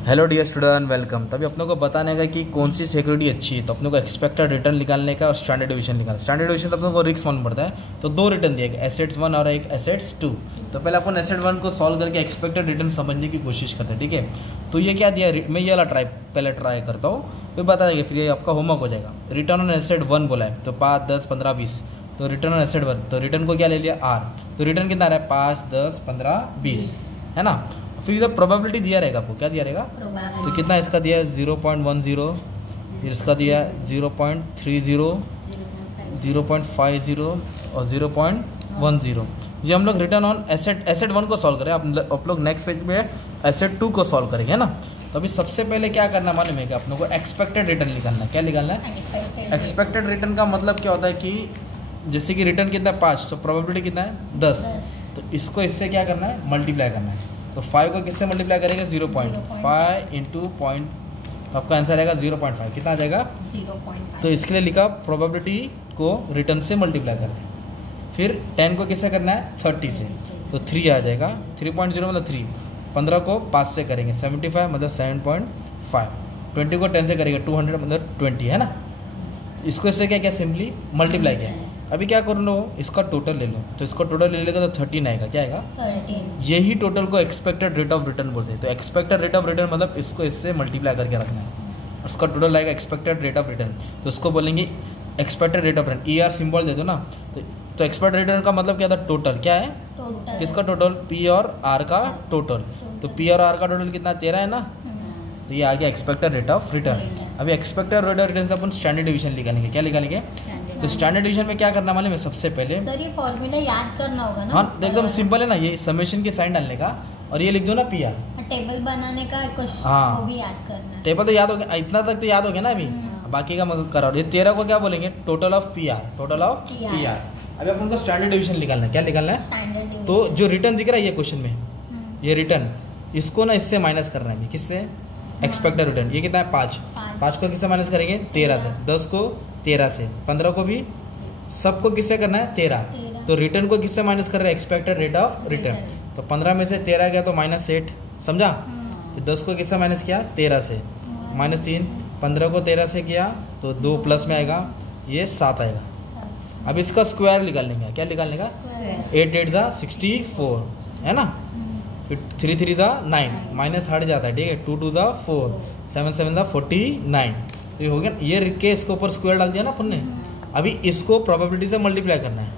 Hello dear student, welcome. तभी अपनों को बताने का कि कौन सी सिक्योरिटी अच्छी है, तो अपनों को एक्सपेक्टेड रिटर्न निकालने का और स्टैंडर्ड डिवीजन निकालना। स्टैंडर्ड डिवीजन तो अपनों को रिस्क मालूम पड़ता है, तो दो रिटर्न दिए, एक एसेट्स 1 और एक एसेट्स 2। तो पहले अपन एसेट 1 को सॉल्व करके एक्सपेक्टेड रिटर्न समझने की कोशिश करते हैं, ठीक है। तो ये क्या दिया, मैं ये वाला पहले ट्राई करता हूँ, फिर बता देंगे, फिर ये आपका होमवर्क हो जाएगा। रिटर्न ऑन एसेट 1 बोला है, तो 5, 10, 15, 20। तो रिटर्न ऑन एसेट 1, तो रिटर्न को क्या ले लिया, आर। तो रिटर्न कितना आ रहा है, 5, 10, 15, 20, है ना। फिर इधर प्रोबेबिलिटी दिया रहेगा आपको, क्या दिया रहेगा, तो कितना इसका दिया है 0.10, फिर इसका दिया है 0.30, 0.50 और 0.10। ये हम लोग रिटर्न ऑन एसेट 1 को सॉल्व करें। आप लोग नेक्स्ट पेज पे एसेट 2 को सॉल्व करेंगे, है ना। तो अभी सबसे पहले क्या करना मालूम है कि आप लोगों को एक्सपेक्टेड रिटर्न निकालना है। क्या निकालना है, एक्सपेक्टेड रिटर्न का मतलब क्या होता है कि जैसे कि रिटर्न कितना है 5, तो प्रोबेबिलिटी कितना है 10। तो इसको इससे क्या करना है, मल्टीप्लाई करना है। तो 5 को किससे मल्टीप्लाई करेंगे, 0.5 इंटू पॉइंट, तो आपका आंसर आएगा 0.5। कितना आ जाएगा, 0.5। तो इसके लिए लिखा प्रोबेबिलिटी को रिटर्न से मल्टीप्लाई करें। फिर 10 को किससे करना है, 30 से, तो 3 आ जाएगा। 3.0 मतलब 3। 15 को 5 से करेंगे, 75 मतलब 7.5। 20 को 10 से करेंगे, 200 मतलब 20, है ना। इसको इससे क्या क्या सिंपली मल्टीप्लाई किया। अभी क्या कर लो, इसका टोटल ले लो, तो इसका टोटल ले लेगा तो 13 आएगा। क्या आएगा, 13। यही टोटल को एक्सपेक्टेड रेट ऑफ रिटर्न बोलते हैं। तो एक्सपेक्टेड रेट ऑफ रिटर्न मतलब इसको इससे मल्टीप्लाई करके रखना है, उसका टोटल आएगा एक्सपेक्टेड रेट ऑफ रिटर्न। तो उसको बोलेंगे expected rate of return, ER symbol दे दो ना। तो एक्सपेक्टेड रिटर्न का मतलब क्या था, टोटल। क्या है, किसका टोटल, P और R का टोटल। तो P और R का टोटल कितना, 13 है ना। तो ये आ गया एक्सपेक्टेड रेट ऑफ रिटर्न। अभी एक्सपेक्टेड रेट ऑफ रिटर्न से अपन स्टैंडर्ड डिवीजन निकालेंगे। क्या निकालेंगे, तो स्टैंडर्ड डिवीजन में क्या करना मालूम है, सबसे पहले सर ये फॉर्मूला याद करना होगा ना। हाँ, एकदम सिंपल है ना, ये समेशन की साइन डालने का और ये लिख दो ना PR। टेबल बनाने का कुछ, हाँ, वो भी याद करना है। टेबल तो याद हो गया, इतना तक तो याद हो गया ना। अभी बाकी का मगर करो। ये 13 को क्या बोलेंगे, total of PR, total of PR। अभी अपन को स्टैंडर्ड डिवीजन निकालना है। क्या निकालना है, स्टैंडर्ड डिवीजन। तो जो रिटर्न दिख रहा है ये क्वेश्चन में, ये रिटर्न, इसको ना इससे माइनस करना है। किससे, एक्सपेक्टेड रिटर्न। ये कितना है, 5 को किससे माइनस करेंगे, 13 से। 10 को 13 से, 15 को भी, सबको किससे करना है, 13। तो रिटर्न को किससे माइनस कर रहे हैं, एक्सपेक्टेड रेट ऑफ रिटर्न। तो 15 में से 13 गया तो -8, समझा। 10 को किससे माइनस किया, 13 से, -3। 15 को 13 से किया तो 2 प्लस में आएगा, ये 7 आएगा। अब इसका स्क्वायर निकालने का, क्या निकालने का, 8 8 जा 64, है ना। फिर 3 3 जा 9, माइनस हट जाता है, ठीक है। 2 2 जा 4, 7 7 जा 49। तो ये हो गया, ये लिख के इसके ऊपर स्क्वायर डाल दिया ना अपन ने। अभी इसको प्रोबेबिलिटी से मल्टीप्लाई करना है,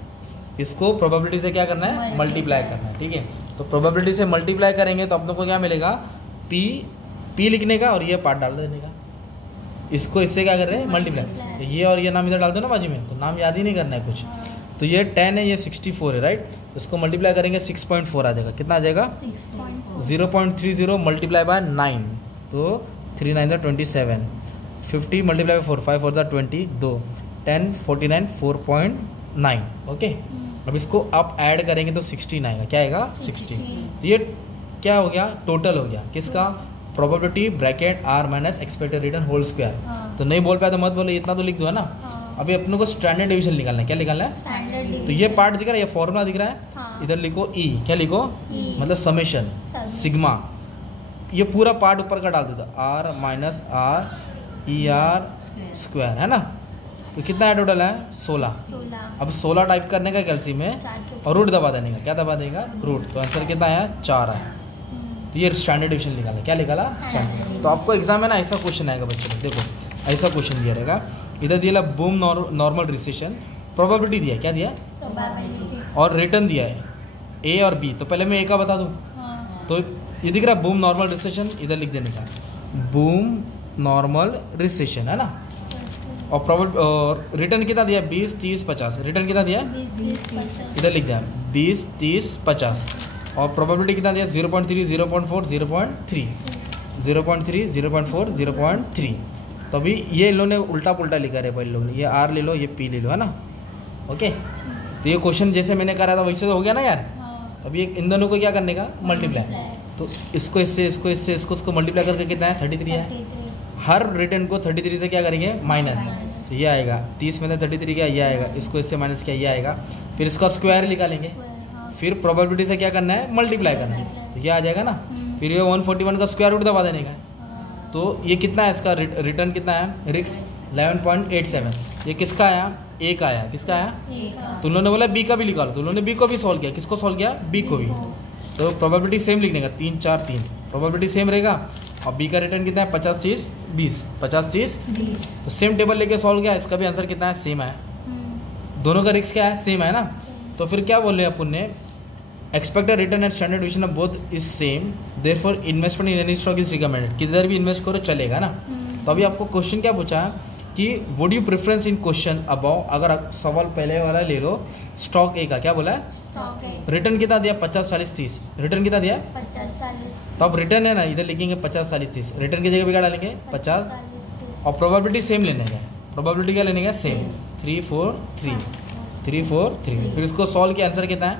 इसको प्रोबेबिलिटी से क्या करना है, मल्टीप्लाई करना है, ठीक है। तो प्रोबेबिलिटी से मल्टीप्लाई करेंगे तो अपनों को क्या मिलेगा, P लिखने का और ये पार्ट डाल देने का। इसको इससे क्या कर रहे हैं, मल्टीप्लाई। तो ये और ये नाम इधर डाल दो ना बाजू में, तो नाम याद ही नहीं करना है कुछ। तो ये 10 है, ये 64 है, राइट। तो इसको मल्टीप्लाई करेंगे 6.4 आ जाएगा। कितना आ जाएगा, 0.30 मल्टीप्लाई बाय 9, तो 3 9 27। 50 मल्टीप्लाई बाय 4, 5 4 20, 2 10 49 4.9, ओके। अब इसको आप ऐड करेंगे तो 16 आएगा। क्या आएगा, 16। तो ये क्या हो गया, टोटल हो गया किसका, probability bracket R minus expected return whole square. तो नहीं बोल पाया तो मत बोलो, इतना तो लिख दो, है ना। अभी अपने को स्टैंडर्ड डिवीजन निकालना है। क्या निकालना है, तो ये पार्ट दिख रहा है, ये फॉर्मूला दिख रहा है, इधर लिखो E। क्या लिखो, मतलब समेशन सिग्मा। ये पूरा पार्ट ऊपर का डाल देता, R minus R ER square, है ना। तो कितना है टोटल है, 16। अब 16 टाइप करने का कैल्सी में और रूट दबा देने का। क्या दबा देगा, रूट। तो आंसर कितना आया, 4 आया। तो ये स्टैंडर्ड डिवीजन निकाला। क्या निकाला, स्टैंडर्ड। तो आपको एग्जाम में ना ऐसा क्वेश्चन आएगा बच्चों, देखो ऐसा क्वेश्चन दिया रहेगा। इधर दिया बूम नॉर्मल रिसेशन, प्रोबेबिलिटी दिया, क्या दिया, और रिटर्न दिया है A और B। तो पहले मैं A का बता दूँ, तो ये दिख रहा है बूम नॉर्मल रिसेशन, इधर लिख देने का बूम नॉर्मल रिसेशन, है ना। और रिटर्न कितना दिया, 20 30 50। रिटर्न कितना दिया, इधर लिख दिया 20 30 50। और प्रोबेबिलिटी कितना दिया, 0.3 0.4 0.3 0.3 0.4 0.3। तो अभी ये इन लोगों ने उल्टा पुल्टा लिखा है भाई, लोग ने ये R ले लो, ये P ले लो, है ना, ओके। तो ये क्वेश्चन जैसे मैंने करा था वैसे तो हो गया ना यार। अभी एक इन दोनों को क्या करने का, मल्टीप्लाई। तो इसको इससे, इसको इससे, इसको मल्टीप्लाई करके कितना है, 33 है। हर रिटर्न को 33 से क्या करेंगे, माइनस। तो ये आएगा 30 में 33 क्या, ये आएगा। इसको इससे माइनस किया, ये आएगा। फिर इसका स्क्वायर निकालेंगे, फिर प्रोबेबिलिटी से क्या करना है, मल्टीप्लाई करना है, तो ये आ जाएगा ना। फिर ये 141 का स्क्वायर रूट दबा देने का, तो ये कितना है इसका रिटर्न कितना है रिस्क 11.87। ये किसका आया ए का आया, किसका आया? तो उन्होंने बोला बी का भी निकालो, तो उन्होंने बी को भी सॉल्व किया। किसको सॉल्व किया? बी को भी। तो प्रोबेबिलिटी सेम लिखने का 3 4 3 प्रोबेबिलिटी सेम रहेगा। और बी का रिटर्न कितना है 50 30 20 50 30 20। तो सेम टेबल लेके सॉल्व किया, इसका भी आंसर कितना है सेम है। दोनों का रिस्क क्या है सेम है ना। तो फिर क्या बोले अपन ने expected return and standard division of both is same therefore investment in any stock is recommended. किधर भी इन्वेस्ट करो चलेगा ना। तो अभी आपको क्वेश्चन क्या पूछा है कि would you preference in question about, अगर सवाल पहले वाला ले लो स्टॉक ए का क्या बोला है रिटर्न कितना दिया 50 40 30 रिटर्न कितना दिया 50 40। तो अब रिटर्न है ना इधर लिखेंगे 50 40 30 रिटर्न की जगह पे क्या डालेंगे 50 और प्रोबेबिलिटी सेम लेने का। प्रोबेबिलिटी क्या लेने का सेम 3 4 3 3 4 3। फिर इसको सॉल्व किया आंसर कितना है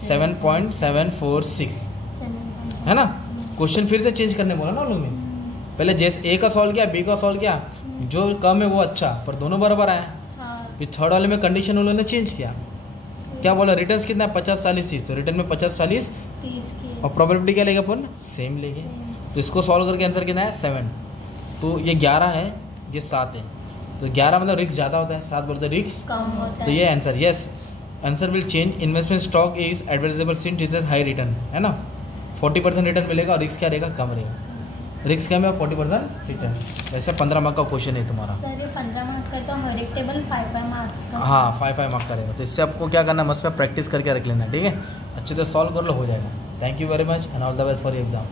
7.746 है ना। क्वेश्चन फिर से चेंज करने बोला ना उन लोगों ने। पहले जैसे ए का सॉल्व किया बी का सॉल्व किया, जो कम है वो अच्छा, पर दोनों बराबर आए। फिर थर्ड वाले में कंडीशन उन्होंने चेंज किया। क्या बोला रिटर्न कितना है 50 40 30। तो रिटर्न में 50 40 30 और प्रोबेबिलिटी क्या लेगा अपन सेम लेंगे। तो इसको सॉल्व करके आंसर कितना है 7। तो ये 11 है ये 7 है। तो 11 मतलब रिस्क ज़्यादा होता है, 7 बोलते रिस्क कम होता है। तो ये answer yes answer will change. Investment stock is advisable since it is high return है ना। 40% रिटर्न मिलेगा और रिस्क क्या रहेगा कम रहेगा। रिस्क क्या है 40% रिटर्न। वैसे 15 मार्क का क्वेश्चन है तुम्हारा। सर ये 15 मार्क का तो हर एक टेबल 5 मार्क्स का। हाँ 5 मार्क का रहेगा। तो इससे आपको क्या करना है मस्त पे प्रैक्टिस करके रख लेना ठीक है। अच्छे से सॉल्व कर लो हो जाएगा। Thank you very much and all the best for your exam.